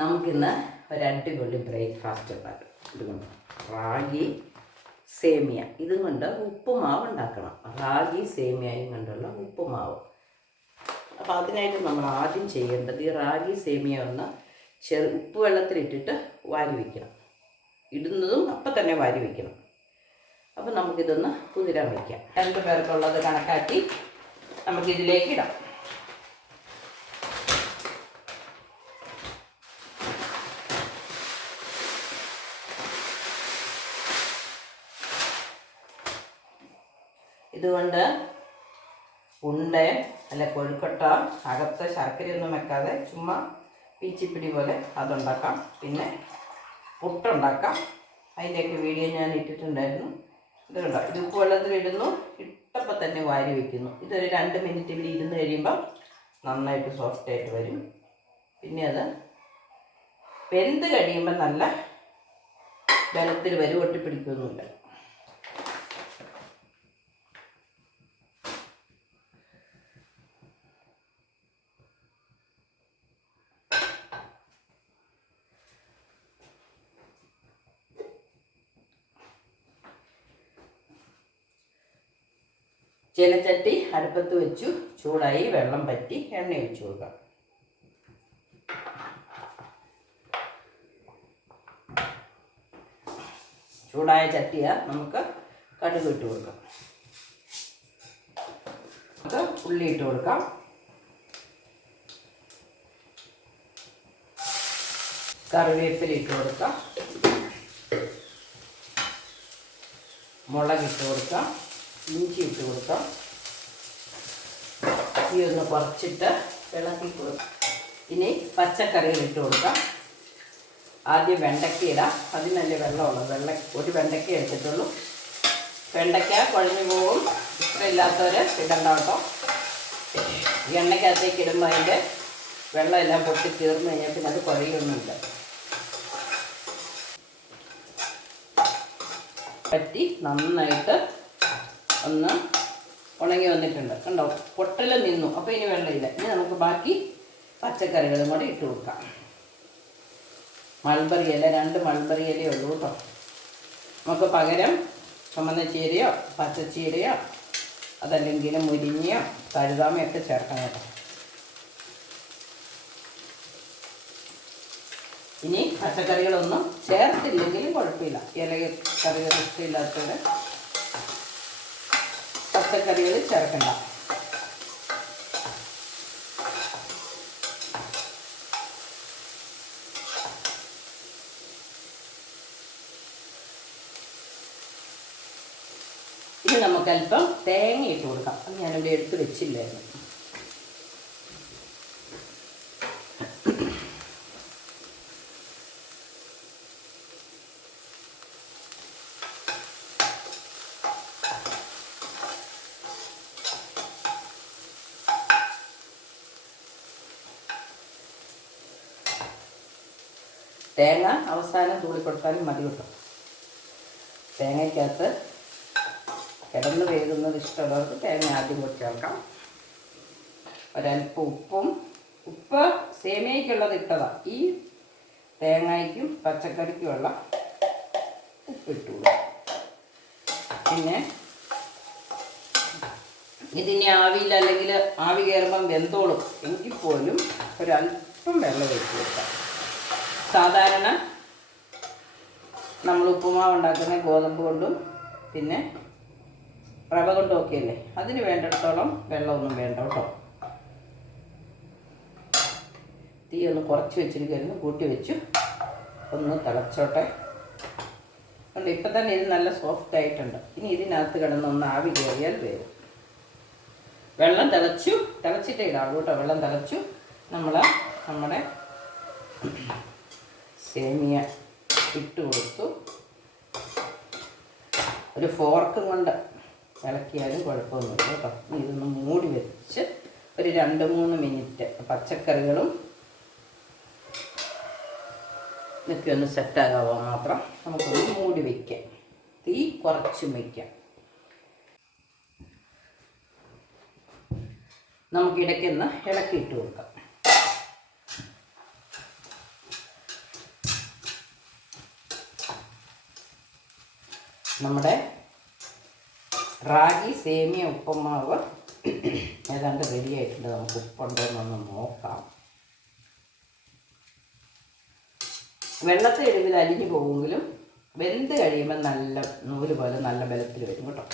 നമുക്കിന്ന് ഒരു അടിപൊളി ബ്രേക്ക്ഫാസ്റ്റ് ഉണ്ടാക്കും. ഇതുകൊണ്ട് റാഗി സേമിയ ഇതും കൊണ്ട് ഉപ്പുമാവ് ഉണ്ടാക്കണം. റാഗി സേമിയയും കൊണ്ടുള്ള ഉപ്പുമാവ്. അപ്പോൾ അതിനായിട്ട് നമ്മൾ ആദ്യം ചെയ്യേണ്ടത് ഈ റാഗി സേമിയ ഒന്ന് ഉപ്പ് വെള്ളത്തിലിട്ടിട്ട് വാരി വയ്ക്കണം. ഇടുന്നതും അപ്പം തന്നെ വാരി വയ്ക്കണം. അപ്പോൾ നമുക്കിതൊന്ന് കുതിരാൻ വയ്ക്കാം. 2 പേർക്കുള്ളത് കണക്കാക്കി നമുക്കിതിലേക്ക് ഇടാം. ഇതുകൊണ്ട് ഉണ്ട അല്ല കൊഴുക്കട്ട അകത്ത് ശർക്കരയൊന്നും വെക്കാതെ ചുമ്മാ പീച്ചിപ്പിടി പോലെ അതുണ്ടാക്കാം. പിന്നെ പുട്ടുണ്ടാക്കാം. അതിൻ്റെയൊക്കെ വീഡിയോ ഞാൻ ഇട്ടിട്ടുണ്ടായിരുന്നു. ഇത് കണ്ടോ, ഇത് ഉപ്പ് വെള്ളത്തിലിടുന്നു, ഇട്ടപ്പോൾ തന്നെ വാരി വയ്ക്കുന്നു. ഇതൊരു 2 മിനിറ്റ് ഇവിടെ ഇരുന്ന് കഴിയുമ്പോൾ നന്നായിട്ട് സോഫ്റ്റായിട്ട് വരും. പിന്നെ അത് വെന്ത് കഴിയുമ്പോൾ നല്ല ബലത്തിൽ വരും, ഒട്ടിപ്പിടിക്കൊന്നുമില്ല. ചീനച്ചട്ടി അടുപ്പത്ത് വെച്ചു, ചൂടായി, വെള്ളം പറ്റി, എണ്ണ ഒഴിച്ചു കൊടുക്കാം. ചൂടായ ചട്ടിയാണ്, നമുക്ക് കടുക് ഇട്ട് കൊടുക്കാം. നമുക്ക് ഉള്ളി ഇട്ട് കൊടുക്കാം. കറിവേപ്പില ഇട്ട് കൊടുക്കാം. മുളകിട്ട് കൊടുക്കാം. ഇഞ്ചി ഇട്ട് കൊടുക്കാം. ഈ ഒന്ന് കുറച്ചിട്ട് ഇളക്കി കൊടുക്കാം. ഇനി പച്ചക്കറികൾ ഇട്ട് കൊടുക്കാം. ആദ്യം വെണ്ടയ്ക്ക ഇടാം. അതിനല്ലേ വെള്ളമുള്ളൂ. ഒരു വെണ്ടയ്ക്ക എടുത്തിട്ടുള്ളൂ. വെണ്ടയ്ക്ക കുഴഞ്ഞു പോകും. ഇത്ര ഇല്ലാത്തവർ ഇടണ്ട കേട്ടോ. എണ്ണയ്ക്കകത്തേക്ക് ഇടുമ്പോൾ അതിൻ്റെ വെള്ളം എല്ലാം പൊട്ടി തീർന്നു കഴിഞ്ഞാൽ പിന്നെ അത് കുഴയൊന്നുമില്ല. പറ്റി നന്നായിട്ട് ഒന്ന് ഉണങ്ങി വന്നിട്ടുണ്ട്. കണ്ടോ, പൊട്ടൽ നിന്നു. അപ്പോൾ ഇനി വെള്ളമില്ല. ഇനി നമുക്ക് ബാക്കി പച്ചക്കറികളും കൂടെ ഇട്ട് കൊടുക്കാം. മൾബറി ഇല, 2 മൾബറി ഇലയേ ഉള്ളൂ കേട്ടോ. നമുക്ക് പകരം ചുമന്ന ചീരയോ പച്ചച്ചീരയോ അതല്ലെങ്കിൽ മുരിങ്ങയോ കഴുതാമയൊക്കെ ചേർക്കാം കേട്ടോ. ഇനി പച്ചക്കറികളൊന്നും ചേർത്തില്ലെങ്കിലും കുഴപ്പമില്ല. കറികൾ ഇഷ്ടമില്ലാത്തവർ പച്ചക്കറികൾ ചേർക്കണ്ട. ഇനി നമുക്ക് അല്പം തേങ്ങ ഇട്ട് കൊടുക്കാം. അത് ഞാനിവിടെ എടുത്ത് വെച്ചില്ലായിരുന്നു. തേങ്ങ അവസാനം തൂളി കൊടുത്താലും മതി കേട്ടോ. തേങ്ങയ്ക്കകത്ത് കിടന്ന് വേകുന്നത് ഇഷ്ടമുള്ളവർക്ക് തേങ്ങ ആദ്യം കൂടി ചേർക്കാം. ഒരല്പം ഉപ്പ് സേമിയയ്ക്കുള്ളത് ഇട്ടതാണ്. ഈ തേങ്ങയ്ക്കും പച്ചക്കറിക്കുമുള്ള ഉപ്പിട്ട് കൊടുക്കും. പിന്നെ ഇതിന് ആവിയിൽ അല്ലെങ്കിൽ ആവി കയറുമ്പം വെന്തോളും എങ്കിൽ പോലും ഒരല്പം വെള്ളം വെച്ച് കൊടുക്കാം. സാധാരണ നമ്മൾ ഉപ്പുമാവ് ഉണ്ടാക്കുന്ന ഗോതമ്പ് കൊണ്ടും പിന്നെ റവ കൊണ്ടും ഒക്കെ അല്ലേ, അതിന് വേണ്ടിടത്തോളം വെള്ളമൊന്നും വേണ്ട കേട്ടോ. തീ ഒന്ന് കുറച്ച് വെച്ചിരിക്കുന്നു, കൂട്ടി വെച്ചു, ഒന്ന് തിളച്ചോട്ടെ. അതുകൊണ്ട് ഇപ്പം തന്നെ ഇത് നല്ല സോഫ്റ്റ് ആയിട്ടുണ്ട്. ഇനി ഇതിനകത്ത് കിടന്നൊന്ന് ആവി കയറിയാൽ വരും. വെള്ളം തിളച്ചിട്ടേ ഇടാം കേട്ടോ. വെള്ളം തിളച്ചു. നമ്മുടെ സേമിയ ഇട്ട് കൊടുത്തു. ഒരു ഫോർക്കും കൊണ്ട് ഇളക്കിയാലും കുഴപ്പമൊന്നുമില്ല കേട്ടോ. ഇതൊന്ന് മൂടി വെച്ച് ഒരു 2-3 മിനിറ്റ് പച്ചക്കറികളും ഇതൊക്കെ ഒന്ന് സെറ്റാകാവാൻ മാത്രം നമുക്കൊന്ന് മൂടി വയ്ക്കാം. തീ കുറച്ചും വയ്ക്കാം. നമുക്കിടയ്ക്കൊന്ന് ഇളക്കിയിട്ട് കൊടുക്കാം. നമ്മുടെ റാഗി സേമിയ ഉപ്പുമാവ് ഏതാണ്ട് റെഡി ആയിട്ടുണ്ട്. നമുക്ക് ഉപ്പുണ്ടോ എന്നൊന്ന് നോക്കാം. വെള്ളത്തെ ഇടിവിൽ അലിഞ്ഞു പോകുമെങ്കിലും വെന്ത് കഴിയുമ്പോൾ നല്ല നൂല് പോലെ നല്ല ബലത്തിൽ വരും കേട്ടോ.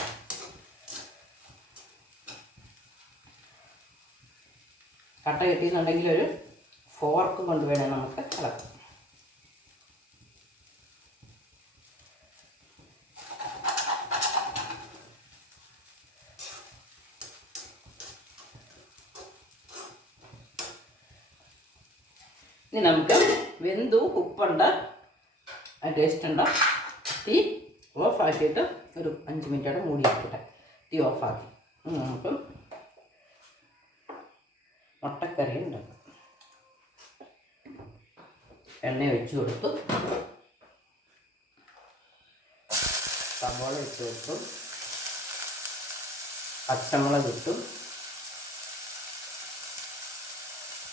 കട്ട കിട്ടിയെന്നുണ്ടെങ്കിൽ ഒരു ഫോർക്ക് കൊണ്ട് വേണേൽ നമുക്ക് ഇളക്കാം. ഇനി നമുക്ക് വെന്തു ഉപ്പുണ്ട്, ടേസ്റ്റ് ഉണ്ടോ. തീ ഓഫാക്കിയിട്ട് ഒരു 5 മിനിറ്റോടെ മൂടി വെക്കട്ടെ. തീ ഓഫാക്കി നമുക്ക് മുട്ടക്കറി ഉണ്ടാക്കാം. എണ്ണ ഒഴിച്ച് കൊടുത്തു, സവാള ഇട്ട് കൊടുത്തു, പച്ചമുളക് ഇട്ടു,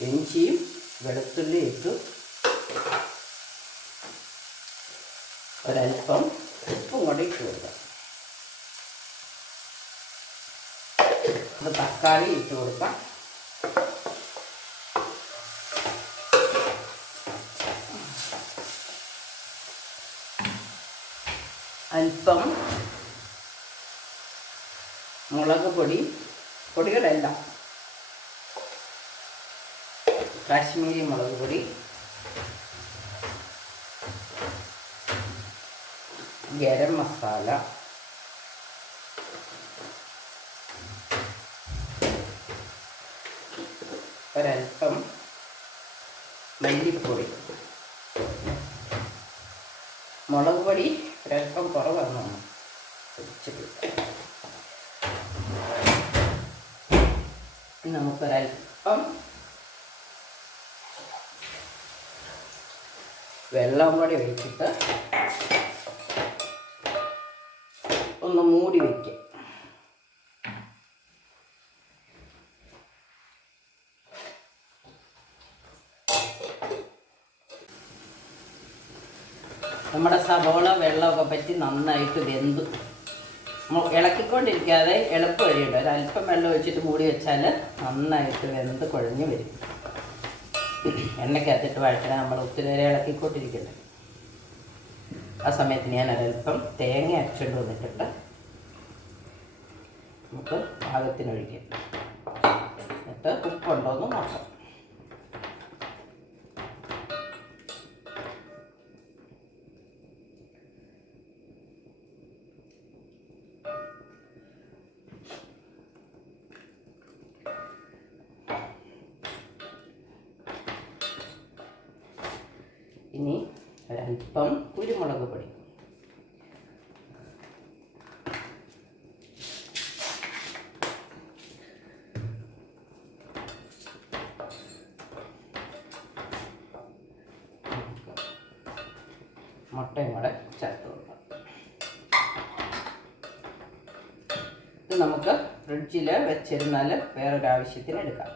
ഇഞ്ചിയും വെളുത്തുള്ളി ഇട്ടു, ഒരൽപ്പം ഉപ്പും കൂടെ ഇട്ട് കൊടുക്കാം. തക്കാളി ഇട്ട് കൊടുക്കാം. അല്പം മുളക് പൊടികളെല്ലാം കാശ്മീരി മുളക് പൊടി, ഗരം മസാല, ഒരൽപ്പം മല്ലിപ്പൊടി, മുളക് പൊടി ഒരൽപ്പം കുറവാണ് നമുക്കൊരൽപ്പം വെള്ളം കൂടി ഒഴിച്ചിട്ട് ഒന്ന് മൂടി വയ്ക്കുക. നമ്മുടെ സവോള വെള്ളമൊക്കെ പറ്റി നന്നായിട്ട് വെന്തു. ഇളക്കിക്കൊണ്ടിരിക്കാതെ എളുപ്പം വഴിയുണ്ട്. ഒരല്പം വെള്ളം ഒഴിച്ചിട്ട് മൂടി വെച്ചാൽ നന്നായിട്ട് വെന്ത് കുഴഞ്ഞ് വരും. എണ്ണയ്ക്കകത്തിട്ട് വഴറ്റിനെ നമ്മൾ ഒത്തിരി നേരം ഇളക്കിക്കൊണ്ടിരിക്കുന്നത്. ആ സമയത്ത് ഞാൻ ഒരല്പം തേങ്ങ അരച്ചുകൊണ്ട് വന്നിട്ടുണ്ട്. നമുക്ക് പാകത്തിനൊഴിക്കാം. എന്നിട്ട് ഉപ്പുണ്ടോ എന്ന് നോക്കാം. ഇനി ഒരല്പം കുരുമുളക് പൊടി, മുട്ടയും കൂടെ ചേർത്ത് കൊടുക്കാം. ഇത് നമുക്ക് ഫ്രിഡ്ജിൽ വെച്ചിരുന്നാൽ വേറൊരാവശ്യത്തിന് എടുക്കാം.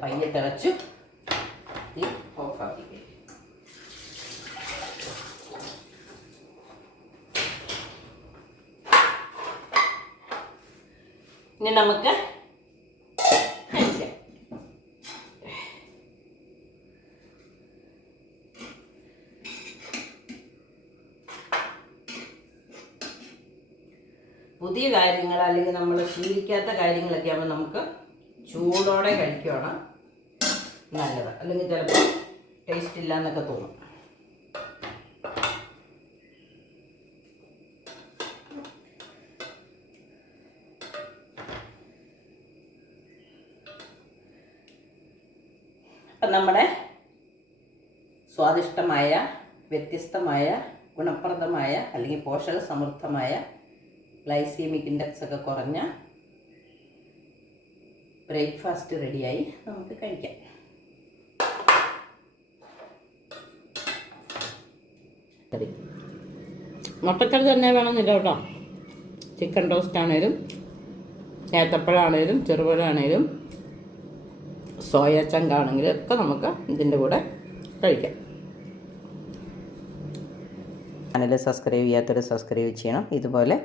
പയ്യെ തിളച്ചു, തീ ഓഫാക്കി. ഇനി നമുക്ക് പുതിയ കാര്യങ്ങൾ അല്ലെങ്കിൽ നമ്മൾ ശീലിക്കാത്ത കാര്യങ്ങളൊക്കെ ആകുമ്പോൾ നമുക്ക് ചൂടോടെ കഴിക്കുകയാണ് നല്ലത്. അല്ലെങ്കിൽ ചിലപ്പോൾ ടേസ്റ്റ് ഇല്ല എന്നൊക്കെ തോന്നും. അപ്പം നമ്മുടെ സ്വാദിഷ്ടമായ, വ്യത്യസ്തമായ, ഗുണപ്രദമായ അല്ലെങ്കിൽ പോഷക സമൃദ്ധമായ, ഗ്ലൈസീമിക് ഇൻഡെക്സ് ഒക്കെ കുറഞ്ഞ ബ്രേക്ക്ഫാസ്റ്റ് റെഡിയായി. നമുക്ക് കഴിക്കാം. കറി മുട്ടക്കറി തന്നെ വേണമെന്നില്ല കേട്ടോ. ചിക്കൻ ടോസ്റ്റ് ആണേലും ഏത്തപ്പഴമാണേലും ചെറുപഴമാണേലും സോയ ചങ്കാണെങ്കിലും ഒക്കെ നമുക്ക് ഇതിൻ്റെ കൂടെ കഴിക്കാം. ചാനൽ സബ്സ്ക്രൈബ് ചെയ്യാത്തവർ സബ്സ്ക്രൈബ് ചെയ്യണം. ഇതുപോലെ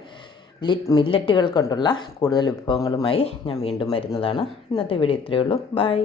മില്ലറ്റുകൾ കൊണ്ടുള്ള കൂടുതൽ വിഭവങ്ങളുമായി ഞാൻ വീണ്ടും വരുന്നതാണ്. ഇന്നത്തെ വീഡിയോ ഇത്രയേ ഉള്ളൂ. ബൈ.